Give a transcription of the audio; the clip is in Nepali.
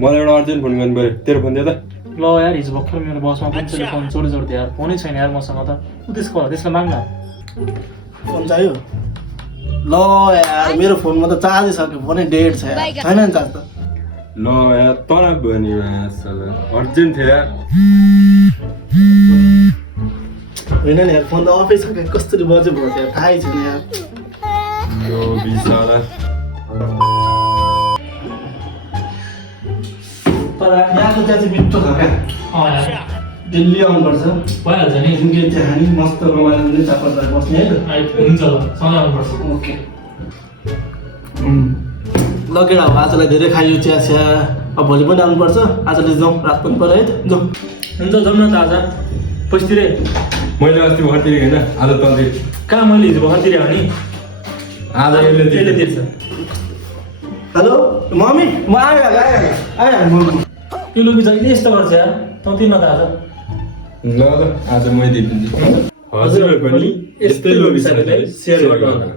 मलाई एउटा अर्जेन्ट फोन गर्नु पर्यो तेरो फोन दे त ल यार हिजो भर्खर मेरो बसमा पनि टेलिफोन चोरी जोड्थ्यो यार फोनै छैन यार मसँग त उ त्यसको त्यसलाई माग्न फोन चाहियो ल यार मेरो फोनमा त चार्जै सक्यो फोनै डेड छ यार छैन नि चार्ज त ल यार तँलाई भयो नि अर्जेन्ट थियो यार होइन नि यार फोन त अफै सक्यो कसरी बज्यो भयो यार थाहै छैन यार यो बिचरा तर यहाँको त्यहाँ चाहिँ मिठो छ क्या यार दिल्ली आउनुपर्छ भइहाल्छ नि जुङ्गे चिया खाने मस्त रमाइलो चापडा बस्ने है त हुन्छ ल सँगै आउनुपर्छ ओके लगेर अब आजलाई धेरै खाइयो चिया चिया अब भोलि पनि आउनुपर्छ आजले जाउँ रात पनि पऱ्यो है त जाउँ हुन्छ जाउँ न त आज पैसतिरै मैले अस्ति भर्खर तिरेको होइन आज तँ दे कहाँ मैले हिजो भर्खर तिरेँ भने आज यसले त्यसले तिर्छ हेलो मम्मी म आइहालेँ मम्मी त्यो लुकी जहिले यस्तो गर्छ यार तँ तिर्न त आज ल आज मैले दिन्छु हजुरहरू पनि यस्तै लोभी साथीलाई सेयर गर्नु